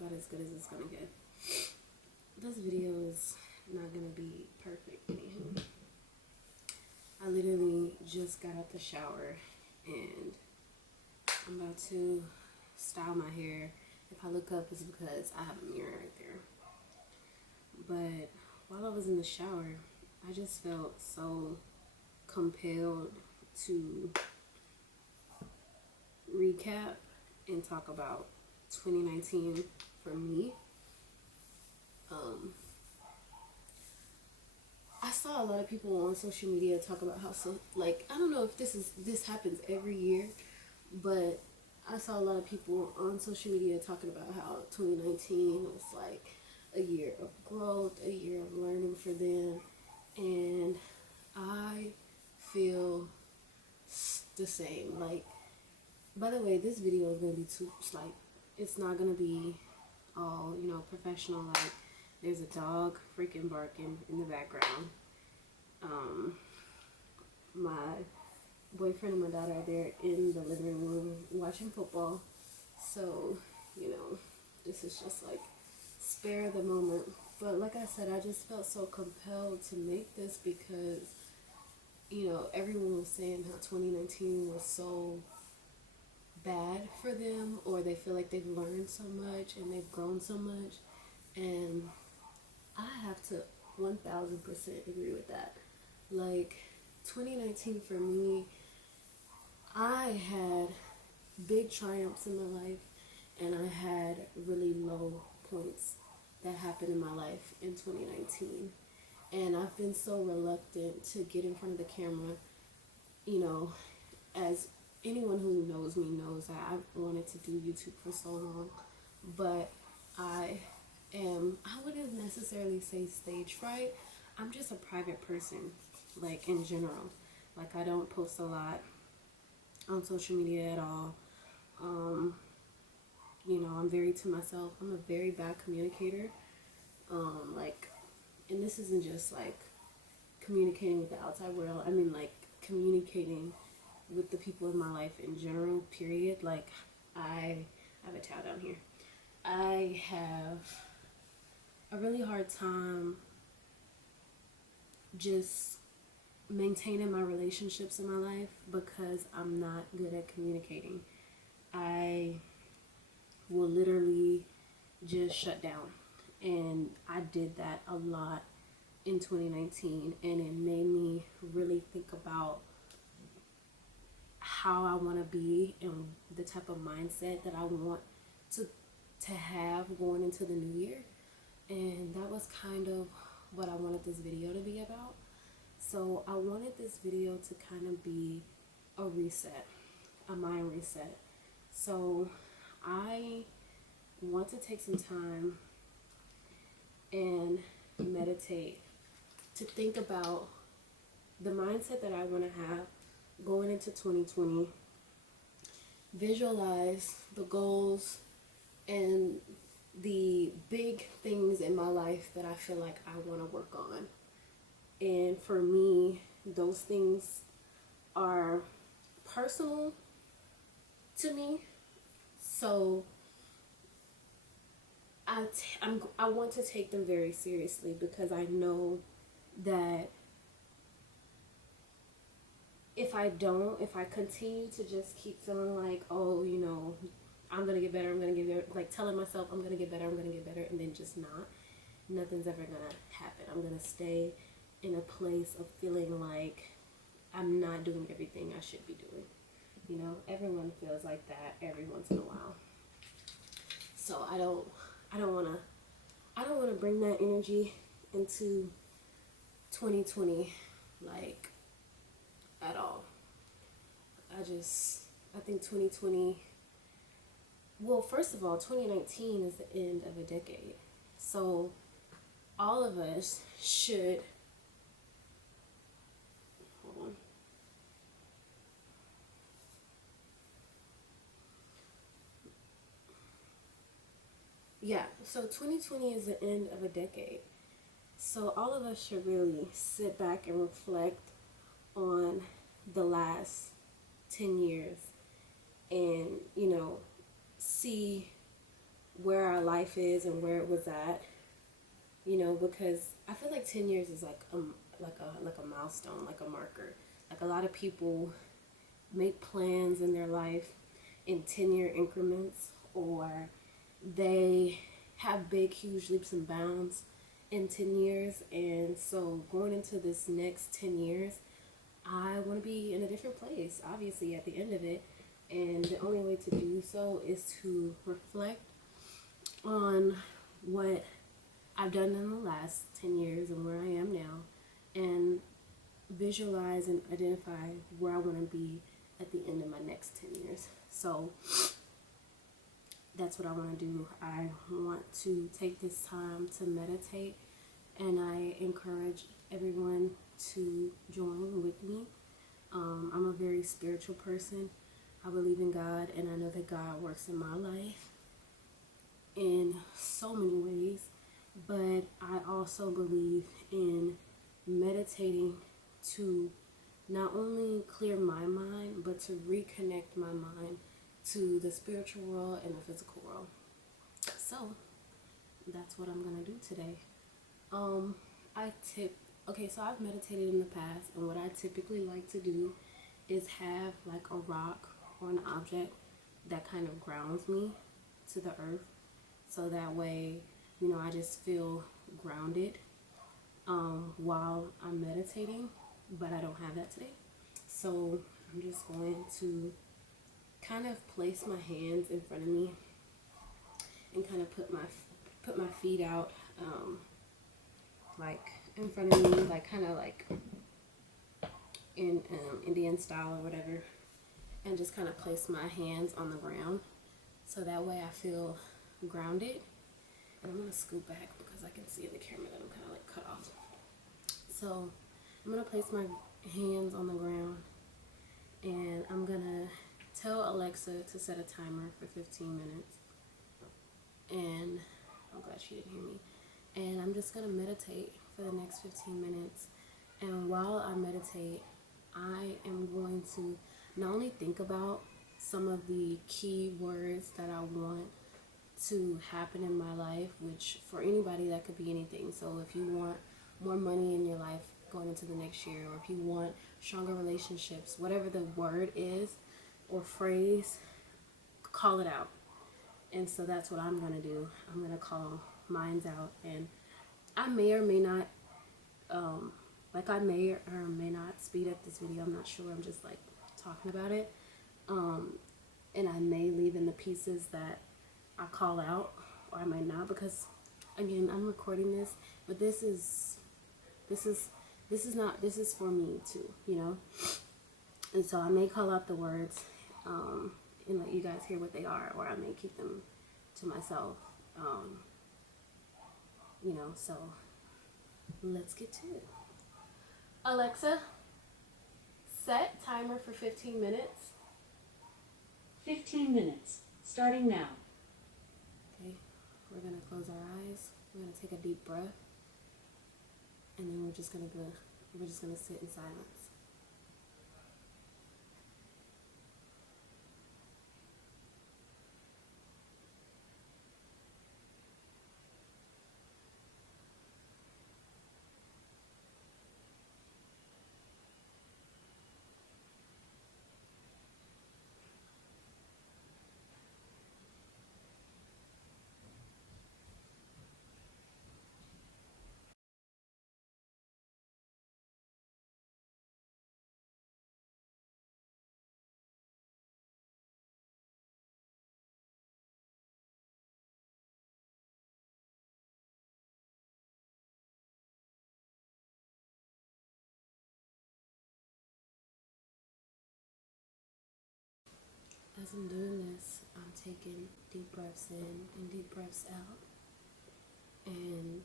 about as good as it's gonna get. This video is not gonna be perfect. Anywho, I literally just got out the shower and I'm about to style my hair. If I look up, it's because I have a mirror right there. But while I was in the shower, I just felt so compelled to recap and talk about 2019 for me. I saw a lot of people on social media talk about how, so like, I don't know if this happens every year, but I saw a lot of people on social media talking about how 2019 was like a year of growth, a year of learning for them, and I feel the same. Like, by the way, this video is gonna be too, like, it's not gonna be all, you know, professional. Like, there's a dog freaking barking in the background. My boyfriend and my daughter are there in the living room watching football. So, you know, this is just like spare the moment. But like I said, I just felt so compelled to make this because, you know, everyone was saying how 2019 was so bad for them, or they feel like they've learned so much and they've grown so much. And I have to 1000% agree with that. Like, 2019 for me, I had big triumphs in my life and I had really low points that happened in my life in 2019. And I've been so reluctant to get in front of the camera. You know, as anyone who knows me knows that I've wanted to do YouTube for so long, but I wouldn't necessarily say stage fright. I'm just a private person, like, in general. Like, I don't post a lot on social media at all. You know, I'm very to myself. I'm a very bad communicator. Like, and this isn't just like communicating with the outside world. I mean, like, communicating with the people in my life in general, period. Like, I have a towel down here. I have a really hard time just maintaining my relationships in my life because I'm not good at communicating. I will literally just shut down. And I did that a lot in 2019, and it made me really think about how I want to be and the type of mindset that I want to have going into the new year. And that was kind of what I wanted this video to be about. So I wanted this video to kind of be a reset, a mind reset. So I want to take some time and meditate to think about the mindset that I want to have going into 2020. Visualize the goals and the big things in my life that I feel like I want to work on. And for me, those things are personal to me. So I want to take them very seriously because I know that if I continue to just keep feeling like, oh, you know, I'm going to get better, like telling myself I'm going to get better, and then just not, nothing's ever going to happen. I'm going to stay in a place of feeling like I'm not doing everything I should be doing. You know, everyone feels like that every once in a while. So I don't want to bring that energy into 2020, like, at all. I think 2020, well, first of all, 2019 is the end of a decade. So all of us should, hold on. Yeah, so 2020 is the end of a decade. So all of us should really sit back and reflect on the last 10 years and, you know, see where our life is and where it was at, you know, because I feel like 10 years is like a milestone, like a marker. Like a lot of people make plans in their life in 10-year increments, or they have big, huge leaps and bounds in 10 years. And so going into this next 10 years, I want to be in a different place, obviously, at the end of it. And the only way to do so is to reflect on what I've done in the last 10 years and where I am now, and visualize and identify where I want to be at the end of my next 10 years. So that's what I want to do. I want to take this time to meditate, and I encourage everyone to join with me. I'm a very spiritual person. I believe in God, and I know that God works in my life in so many ways, but I also believe in meditating to not only clear my mind, but to reconnect my mind to the spiritual world and the physical world. So that's what I'm gonna do today. I tip Okay, so I've meditated in the past, and what I typically like to do is have like a rock or an object that kind of grounds me to the earth, so that way, you know, I just feel grounded while I'm meditating. But I don't have that today, so I'm just going to kind of place my hands in front of me and kind of put my feet out, like in front of me, like kind of like in Indian style or whatever, and just kind of place my hands on the ground, so that way I feel grounded. And I'm gonna scoot back because I can see in the camera that I'm kind of like cut off. So I'm gonna place my hands on the ground, and I'm gonna tell Alexa to set a timer for 15 minutes. And I'm glad she didn't hear me. And I'm just gonna meditate for the next 15 minutes. And while I meditate, I am going to not only think about some of the key words that I want to happen in my life, which for anybody that could be anything. So if you want more money in your life going into the next year, or if you want stronger relationships, whatever the word is or phrase, call it out. And so that's what I'm going to do. I'm going to call mines out, and I may or may not, I may or may not speed up this video. I'm not sure. I'm just like talking about it. And I may leave in the pieces that I call out, or I might not, because again, I'm recording this, but this is for me too, you know. And so I may call out the words, and let you guys hear what they are, or I may keep them to myself, you know. So let's get to it. Alexa, set timer for 15 minutes. 15 minutes, starting now. Okay, we're gonna close our eyes. We're gonna take a deep breath, and then we're just gonna sit in silence. As I'm doing this, I'm taking deep breaths in and deep breaths out. And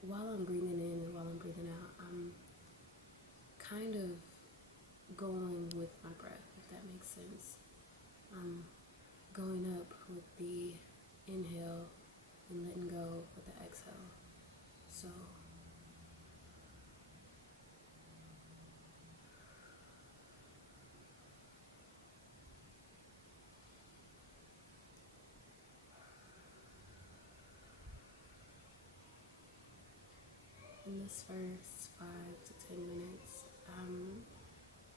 while I'm breathing in and while I'm breathing out, I'm kind of going with my breath, if that makes sense. I'm going up with the inhale and letting go with the exhale. So this first 5 to 10 minutes, I'm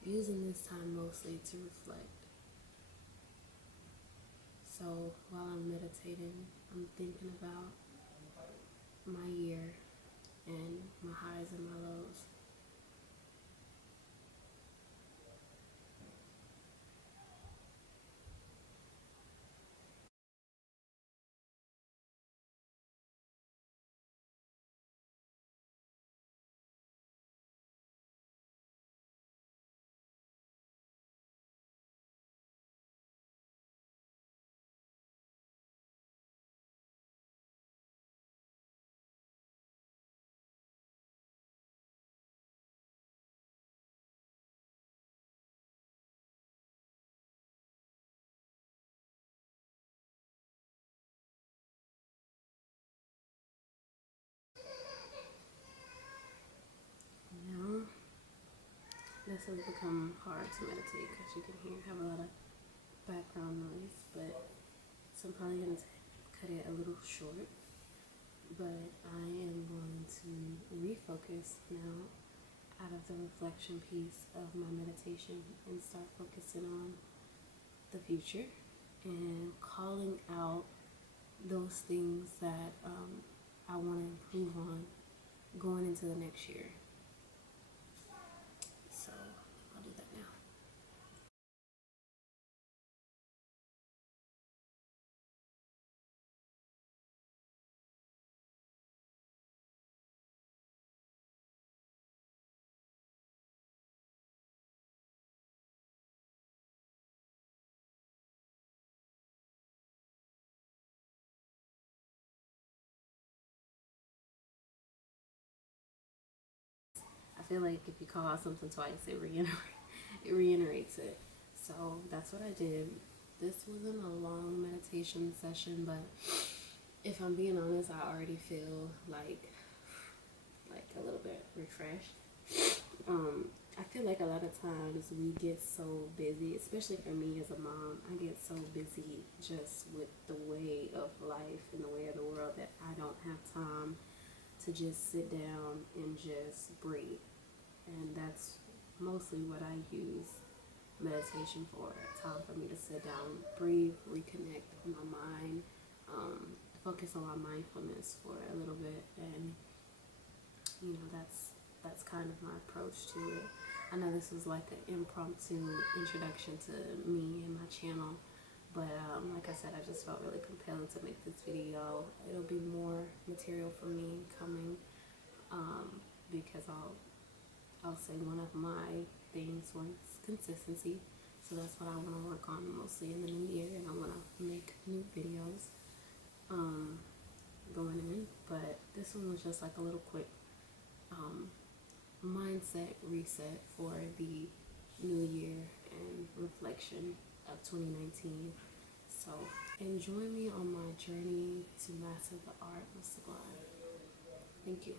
using this time mostly to reflect. So while I'm meditating, I'm thinking about my year and my highs and my lows. Now, this has become hard to meditate because you can have a lot of background noise, so I'm probably going to cut it a little short. But I am going to refocus now out of the reflection piece of my meditation and start focusing on the future and calling out those things that I want to improve on going into the next year. So I'll do that now. I feel like if you call out something twice, it reiterates it. So that's what I did. This wasn't a long meditation session, but if I'm being honest, I already feel like a little bit refreshed. I feel like a lot of times we get so busy, especially for me as a mom, I get so busy just with the way of life and the way of the world that I don't have time to just sit down and just breathe. And that's mostly what I use meditation for. Time for me to sit down, breathe, reconnect with my mind, focus on my mindfulness for a little bit, and that's kind of my approach to it. I know this was like an impromptu introduction to me and my channel, but like I said, I just felt really compelled to make this video. It'll be more material for me coming, because I'll say one of my things was consistency. So that's what I want to work on mostly in the new year, and I want to make new videos going in. But this one was just like a little quick mindset reset for the new year and reflection of 2019. So enjoy me on my journey to master the art of sublime. Thank you.